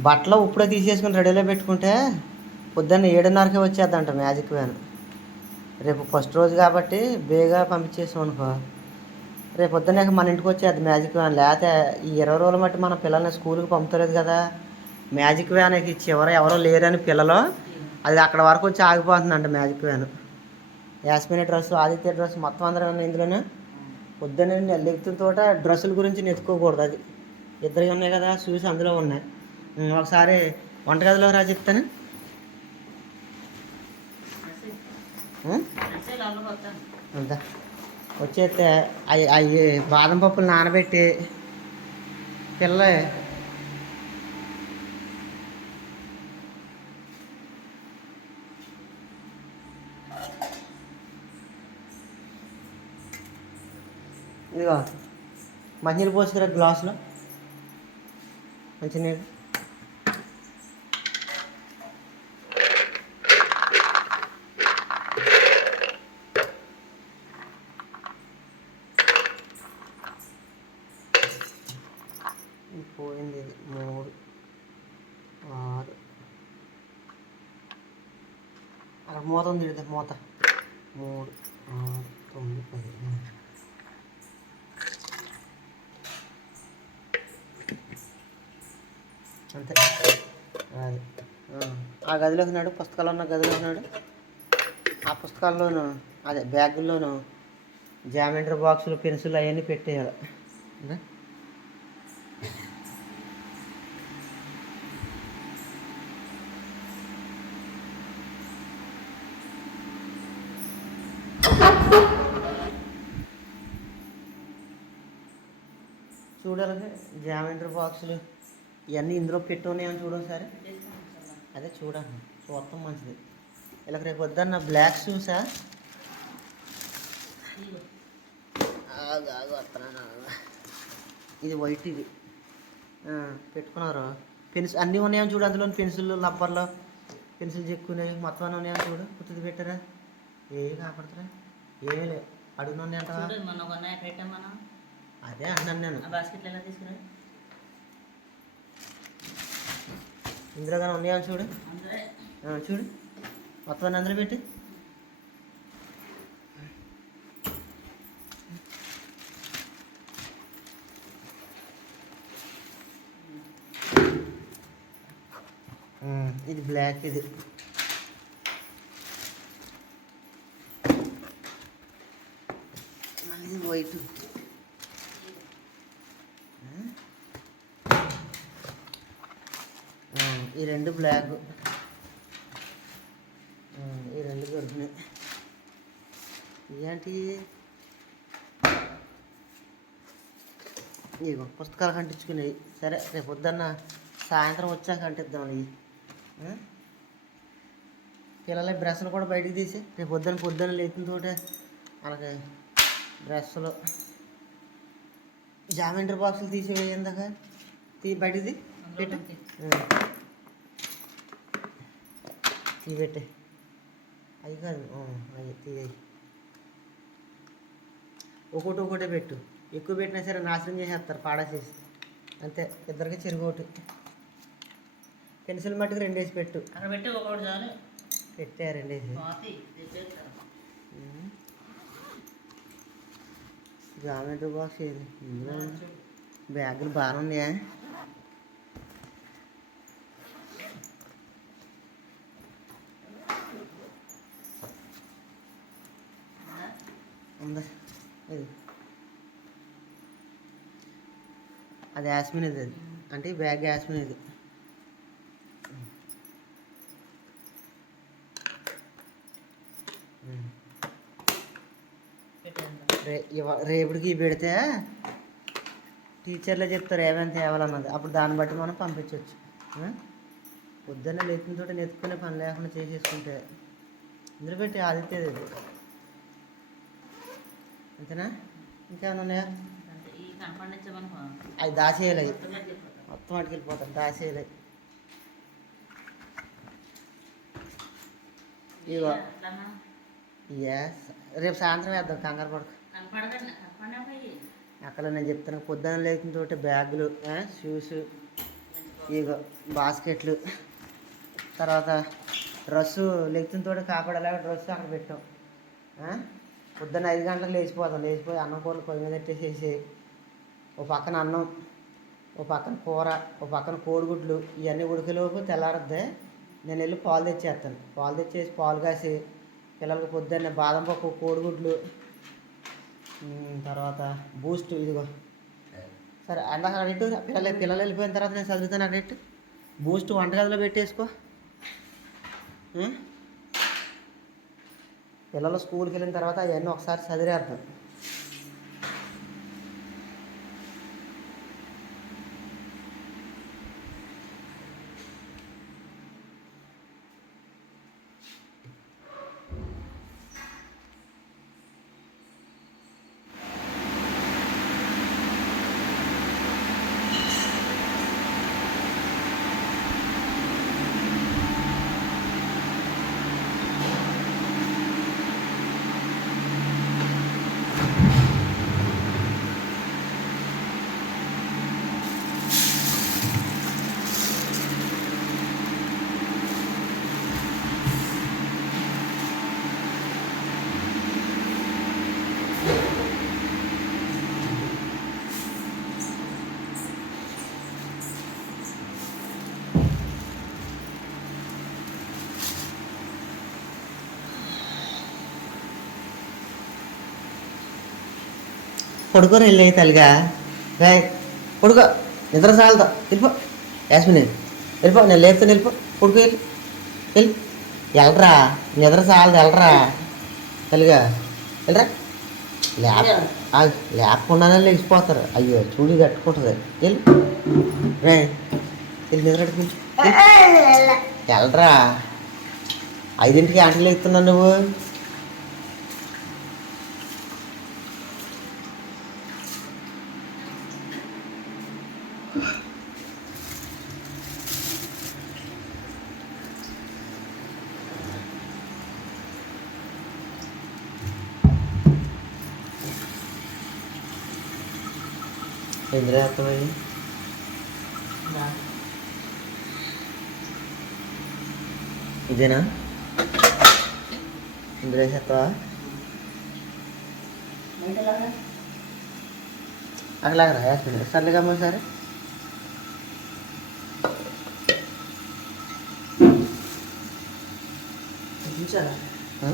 బట్టలు ఇప్పుడే తీసేసుకుని రెడీలో పెట్టుకుంటే పొద్దున్న ఏడున్నరకే వచ్చేద్దంట మ్యాజిక్ వ్యాన్. రేపు ఫస్ట్ రోజు కాబట్టి బేగా పంపించేసాం అనుకో. రేపు పొద్దున్న మన ఇంటికి వచ్చేది మ్యాజిక్ వ్యాన్. లేకపోతే ఈ ఇరవై రోజుల మట్టి మన పిల్లల్ని స్కూల్కి పంపుతలేదు కదా. మ్యాజిక్ వ్యాన్ చివరి చివర ఎవరో లేరని పిల్లలు అది అక్కడ వరకు వచ్చి ఆగిపోతుందంట magic van. Yasmini dress Aditya dress మొత్తం అందరం ఇందులోనే. పొద్దున్న లెగుతున్న తోట డ్రెస్సుల గురించి నెత్తుకోకూడదు అది. ఇద్దరు ఉన్నాయి కదా షూస్ అందులో ఉన్నాయి. ఒకసారి వంటగదిలో రా చెప్తాను. అంతా వచ్చేస్తే అవి అవి బాదం పప్పులు నానబెట్టి పిల్ల ఇదిగో మంచినీళ్ళు పోసుకురా గ్లాసులో. మంచినీళ్ళు ఇది పోయింది ఇది. మూడు ఆరు. అక్కడ మూత ఉంది ఇది మూత. మూడు ఆరు తొమ్మిది పది అంతే. అది. ఆ. గదిలోకి నాడు పుస్తకాలు ఉన్న గదిలో ఉన్నాడు ఆ పుస్తకాల్లోనూ అదే బ్యాగుల్లోనూ జామెంట్రీ బాక్సులు పెన్సిల్ అవన్నీ పెట్టేయాలి. చూడాలి జామెంట్రీ బాక్సులు ఇవన్నీ ఇందులో పెట్టి చూడండి చూడు అదే చూడండి చూడటం మంచిది. ఇలా రేపు వద్దన్న బ్లాక్ షూసా ఆగు, ఆగు, వస్తున్నాను, ఇది వైట్ ఇది. పెట్టుకున్నారు? పెన్సిల్ అన్నీ ఉన్నాయని చూడు అందులో పెన్సిల్ రబ్బర్లో. పెన్సిల్ చెక్కునే మొత్తం అన్నీ ఉన్నాయని చూడు. కుర్తిది పెట్టారా ఏవి కాపాడుతారా ఏమీ లేవు అడుగున ఉన్నాయంట చూడు మొన్న ఒక ఉన్నాయి పెట్టాం మనం అదే అంటున్నాను నేను. ఆ బాస్కెట్లు ఎలా తీసుకురా ఇందులో కానీ ఉన్నాయని చూడు? ఆ, చూడు. మొత్తం అందులో పెట్టి. ఉమ్, ఇది బ్లాక్ ఇది. మళ్ళీ ఈ రెండు బ్లాక్ ఈ రెండు దొరికినాయి. ఏంటి ఇగో పుస్తకాలు కంటించుకునేవి. సరే రేపు పొద్దున్న సాయంత్రం వచ్చాక కంటిద్దాం ఇవి. పిల్లల బ్రష్లు కూడా బయటికి తీసి రేపు పొద్దున్న పొద్దున్న లేచిన తోటే అలాగే బ్రష్లు జామెంట్రీ బాక్సులు తీసి వేయందాక తీ బయటిది పెట్టు. తీ పెట్టే. అవి కాదు. అవి తీయి ఒకటి ఒకటే పెట్టు. ఎక్కువ పెట్టినా సరే నాశనం చేసేస్తారు పాడేసేసి. అంతే. ఇద్దరికి చెరుగోటి పెన్సిల్ మట్టుకు రెండేసి పెట్టు. పెట్టి రెండేసి. జామెంట్రీ బాక్స్ ఏది ఇందులో బ్యాగులు బాగానే ఉన్నాయా? ఉందా? ఇది. అది యాస్మిన్ ఇది. అది అంటే ఈ బ్యాగ్ యాస్మిన్ ఇది ఉమ్. పెట్టేంత రే ఇవ- రేపటికి ఇవి పెడితే టీచర్లే చెప్తారు ఏమేమి తేవాలన్నది అప్పుడు దాన్ని బట్టి మనం పంపించవచ్చు పొద్దున్న లేచిన తోట నెత్తుకునే పని లేకుండా చేసేసుకుంటే ఇందులో పెట్టి ఆదిత్యది ఇది? అంతేనా? ఇంకేమైనా ఉన్నాయా? అంటే ఈ కనపడించమనుకో అవి దాచేయాలి. అవి మొత్తం వెళ్ళిపోతాం మొత్తం వాటికి వెళ్ళిపోతాం దాచేయాలి. ఇదిగో అట్లన్నా ఎస్ రేపు సాయంత్రం వేద్దాం కంగారు పడక. అక్కడ నేను చెప్తాను పొద్దున్న లేచిన తోటి బ్యాగులు షూస్ ఇగో బాస్కెట్లు తర్వాత డ్రస్సు లెగ్తుతో కాపాడలేక డ్రెస్సు అక్కడ పెట్టాం. పొద్దున్న ఐదు గంటలకు లేచిపోతాం లేచిపోయి అన్నం కూరలు పొయ్యి మీద పెట్టేసేసి ఓ పక్కన అన్నం ఓ పక్కన కూర ఓ పక్కన కోడిగుడ్లు ఇవన్నీ ఉడికేలోపు తెల్లారద్దే నేను వెళ్ళి పాలు తెచ్చేస్తాను. పాలు తెచ్చేసి పాలు కాసి పిల్లలకి పొద్దున్నే బాదం పప్పు కోడిగుడ్లు తర్వాత బూస్ట్ ఇదిగో. సరే అందాక అడిట్టు పిల్లలు పిల్లలు వెళ్ళిపోయిన తర్వాత నేను చదువుతాను అడిట్టు బూస్ట్ వంటగదిలో పెట్టేసుకో? పిల్లలు స్కూల్కి వెళ్ళిన తర్వాత అవన్నీ ఒకసారి చదివేద్దాం. పడుకొని వెళ్ళి తల్లిగా రే పడుకో నిద్ర చాలదా వెళ్ళిపో యాస్మిని వెళ్ళిపో నేను లేపుతాను వెళ్ళిపో పడుకో వెళ్ళి వెళ్ళి వెళ్ళరా నిద్ర చాలదు వెళ్ళరా తల్లిగా వెళ్ళరా లేప లేపకుండానే లేచిపోతారు అయ్యో చూడి కట్టుకుంటుంది వెళ్ళి రే వెళ్ళి నిద్ర వెళ్ళరా ఐదింటికి ఆటలు ఎక్కుతున్నావు నువ్వు ఎందులో వేస్తామని ఇదేనా ఇందులో వేసేస్తావా అట్లాగరా వేసుకుని సర్లేగా అమ్మ సరే ఆ?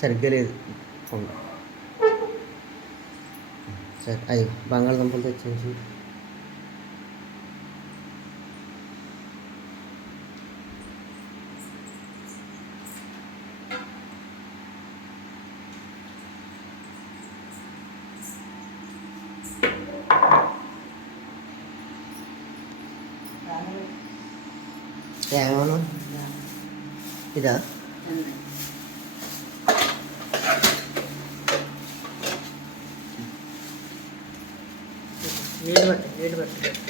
సరిగ్గా లేదు కొండ సరే అయ్యి బంగాళదుంపలు తెచ్చేసి ఏమన్నా ఇదా నీళ్ళు పట్టు నీళ్ళు పట్టు.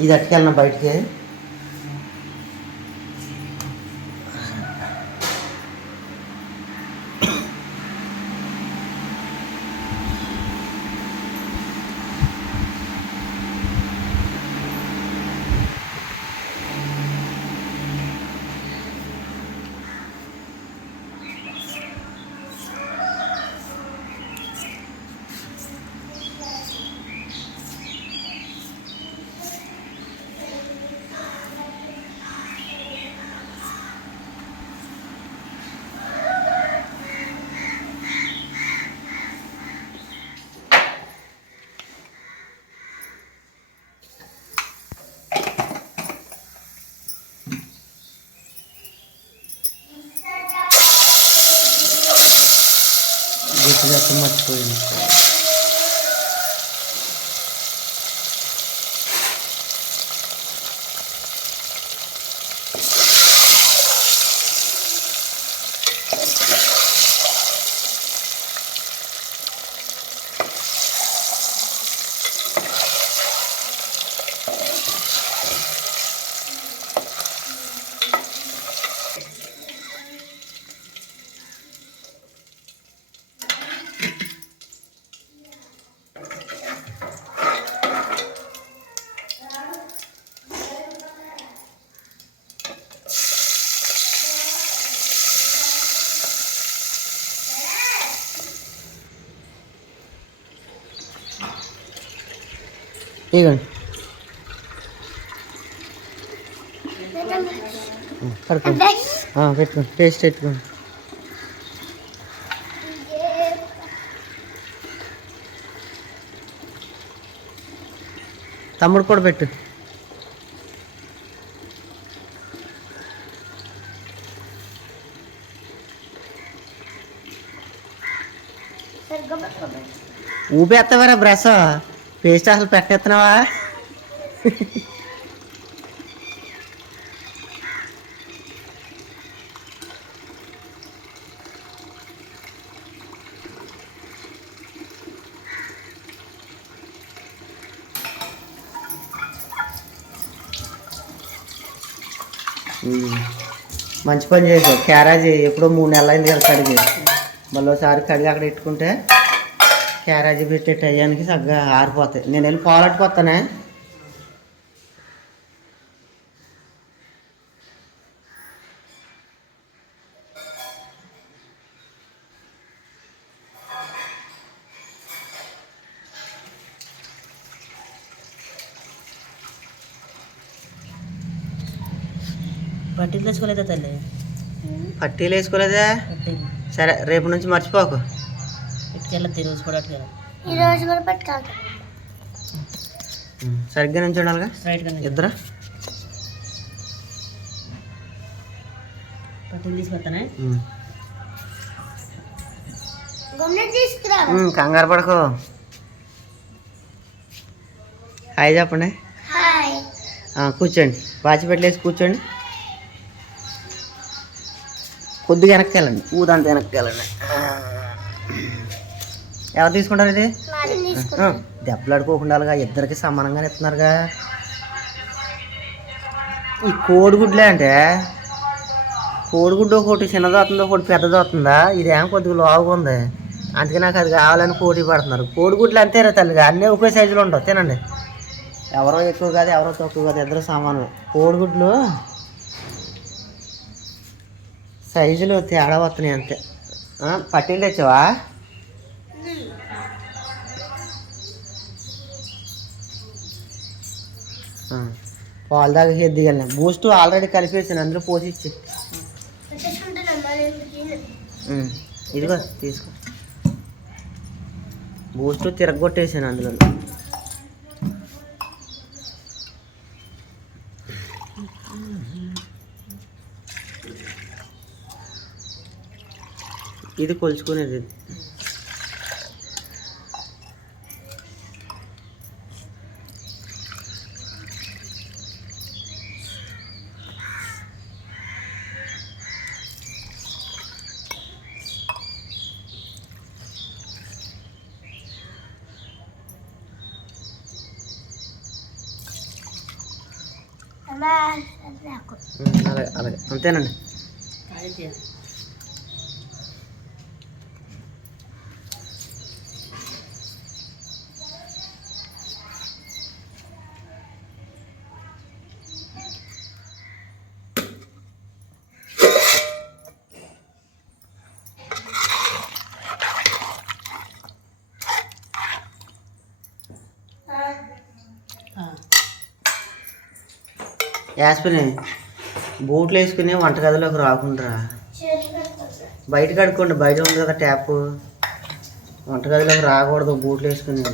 ఇది అట్టుకెళ్ళిన బయటికి ચમચ કોઈ మర్చిపోయింది ఇగండి కడుక్కోండి ఆ, పెట్టుకోండి టేస్ట్ పెట్టుకోండి తమ్ముడు కూడా పెట్టు ఊపేస్తావరా బ్రష్ పేస్ట్ అసలు పెట్టేస్తున్నావా మంచి పని చేసావు. క్యారేజీ ఎప్పుడో మూడు నెలలు అయింది కదా కడిగి. మళ్ళీ ఒకసారి కడిగి అక్కడ పెట్టుకుంటే క్యారేజీ పెట్టే టయానికి చక్కగా ఆరిపోతాయి. నేను వెళ్ళి పాలట్టుకొస్తానే పట్టీలు తెచ్చుకోలేదా తల్లి? పట్టీలు వేసుకోలేదా? సరే రేపు నుంచి మర్చిపోకు. ఈరోజు కూడా అటుకెళ్ళ ఈరోజు కూడా పెట్టుకోవాలి. సరిగ్గా నుంచి ఉండాలిగా ఇద్దరు? తీసుకొస్తానే కంగారు పడకు. హాయ్ చెప్పండి. కూర్చోండి. వాచి పెట్టలేసి కూర్చోండి. కొద్దిగా వెనక్కి వెళ్ళండి. ఊదంత వెనక్కి వెళ్ళండి. ఎవరు తీసుకుంటారు ఇది? దెబ్బలాడుకోకుండా అలాగా ఇద్దరికి సమానంగానే ఇస్తున్నారుగా. ఈ కోడిగుడ్లే అంటే కోడిగుడ్డు ఒకటి చిన్నది అవుతుందో ఒకటి పెద్దది అవుతుందా ఇదేం కొద్దిగా లావుగా ఉంది. అందుకే నాకు అది కావాలని పోటీ పడుతున్నారు. కోడిగుడ్లు అంతేరా తల్లిగా అన్నీ ఒకే సైజులో ఉండవు. తినండి. ఎవరో ఎక్కువ కాదు ఎవరో తక్కువ కాదు ఇద్దరు సమానం. కోడిగుడ్లు సైజులు తేడా వస్తున్నాయి అంతే. పట్టీలు తెచ్చావా ఆ, పాలు దాకా ఎద్దిగలను బూస్ట్ ఆల్రెడీ కలిపేసాను అందులో పోసిచ్చి ఇదిగో తీసుకో. బూస్ట్ తిరగొట్టేసాను అందులో. ఇది కొలుచుకునేది. అలాగే అలాగే. అంతేనండి. యాస్పిని బూట్లు వేసుకుని వంటగదిలోకి రాకుండా. బయట కడుక్కోండి బయట ఉంది కదా ట్యాప్. వంటగదిలోకి రాకూడదు బూట్లు వేసుకుని.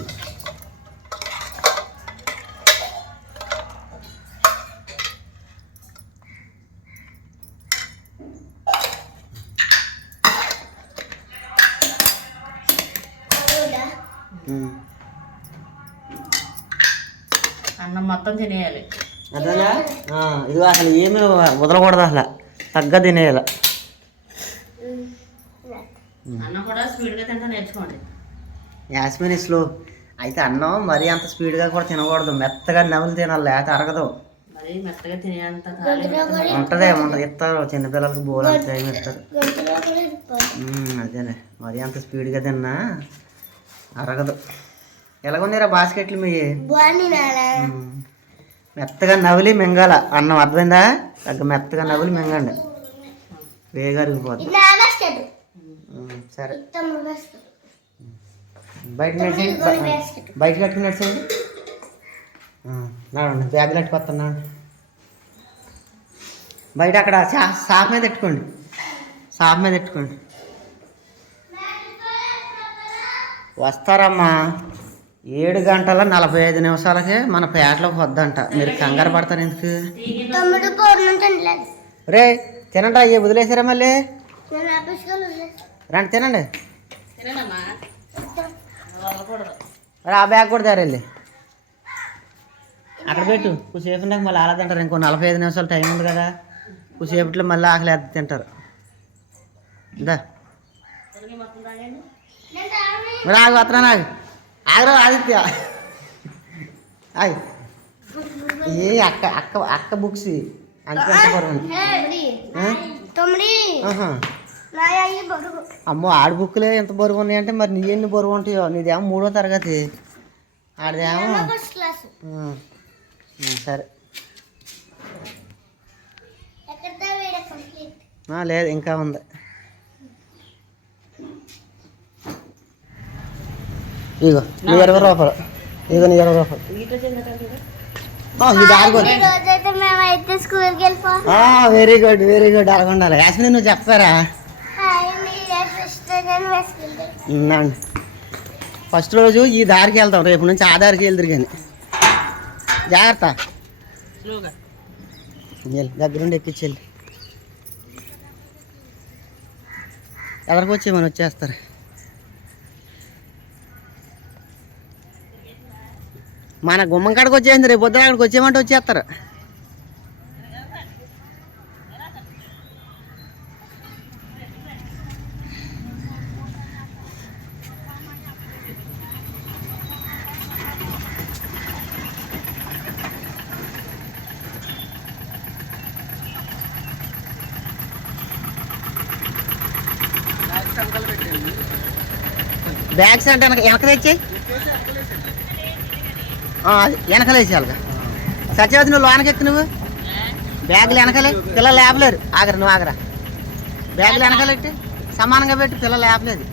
అన్నం మొత్తం తినేయాలి. అదేనా ఆ, ఇదిగో అసలు ఏమీ వదలకూడదు అసలు. తగ్గ తినేయాలి. అన్నం కూడా స్పీడ్గా తింటా నేర్చుకోండి. యాస్మిన్ స్లో అయితే అన్నం మరీ అంత స్పీడ్గా కూడా తినకూడదు. మెత్తగా నవ్వులు తినాలి లేత అరగదు. ఉంటదే ఉంటుంది. ఇస్తారు చిన్నపిల్లలకి బోల్ అంత టైం ఇస్తారు. అదేలే. మరీ అంత స్పీడ్గా తిన్నా అరగదు. ఎలాగుందిరా బాస్కెట్లు మీ? మెత్తగా నవిలి మింగాల. అన్నం అర్థమైందా? తగ్గ మెత్తగా నవిలి మింగండి. వేగా అరిగిపోద్ది. ఇది నా బాస్కెట్ ఉమ్, సరే. బయట బయట కట్టుకుని నడిచేయండి నడండి బ్యాగ్ కట్టుకొస్తున్నా బయట అక్కడ షాప్ మీద పెట్టుకోండి. షాప్ మీద పెట్టుకోండి. వస్తారమ్మా. ఏడు గంటల నలభై ఐదు నిమిషాలకే మన పేటలోకి వద్దంట. మీరు కంగారు పడతారు ఎందుకు? రే తినండి అయ్యే వదిలేసారా మళ్ళీ? రండి తినండి. మరి ఆ బ్యాగ్ కూడా దారెళ్ళి అక్కడ పెట్టు. కొద్దిసేపు ఉన్నాక మళ్ళీ అలా తింటారు. ఇంకో నలభై ఐదు నిమిషాలు టైం ఉంది కదా. కొద్దిసేపట్లో మళ్ళీ ఆకలి వేస్తే తింటారు. ఇందా ఆగు వస్తున్నా నాకు ఆగరా ఆదిత్య. ఆగి ఏ అక్క అక్క అక్క బుక్స్ అమ్మో ఆడి బుక్లే ఎంత బరువు ఉన్నాయంటే మరి నీ ఎన్ని బరువు ఉంటాయో? నీదేమో మూడో తరగతి. ఆడిదేమో. సరే. లేదు ఇంకా ఉంది. ఇగో నీ ఇరవై రూపాయలు. ఇగో నీ ఇరవై రూపాయలు. వెరీ గుడ్ వెరీ గుడ్ అలాగ ఉండాలి. యాస్మిన్ నువ్వు చెప్తారా? ఫస్ట్ రోజు ఈ దారికి వెళ్తాం. రేపు నుంచి ఆ దారికి వెళ్తురు కానీ జాగ్రత్త. దగ్గరుండి ఎక్కించెళ్ళి ఎదరికి వచ్చేయమని వచ్చేస్తారు? మన గుమ్మం కాడికి వచ్చేసింది రేపు పొద్దున అక్కడికి వచ్చేయమంటే వచ్చేస్తారు. బ్యాగ్స్ అంటే వెనక తెచ్చి తెచ్చేయి అది వెనకలు వేసేయాలిగా సత్యవతి నువ్వు లోనకి ఎక్కి నువ్వు. బ్యాగులు వెనకలే. పిల్లలు లేపలేరు ఆగరు నువ్వు ఆగరా. బ్యాగులు వెనకలెట్టి సమానంగా పెట్టి పిల్లలు లేపలేదు.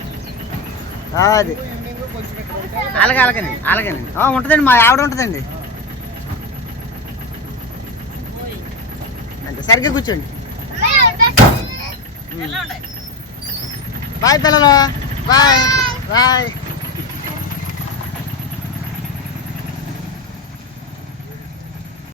అది. అలాగే అలాగేనండి అలాగేనండి. ఉంటుందండి మా ఆవిడ ఉంటుందండి. అంతే సరిగ్గా కూర్చోండి. బాయ్ పిల్లలు. Bye bye.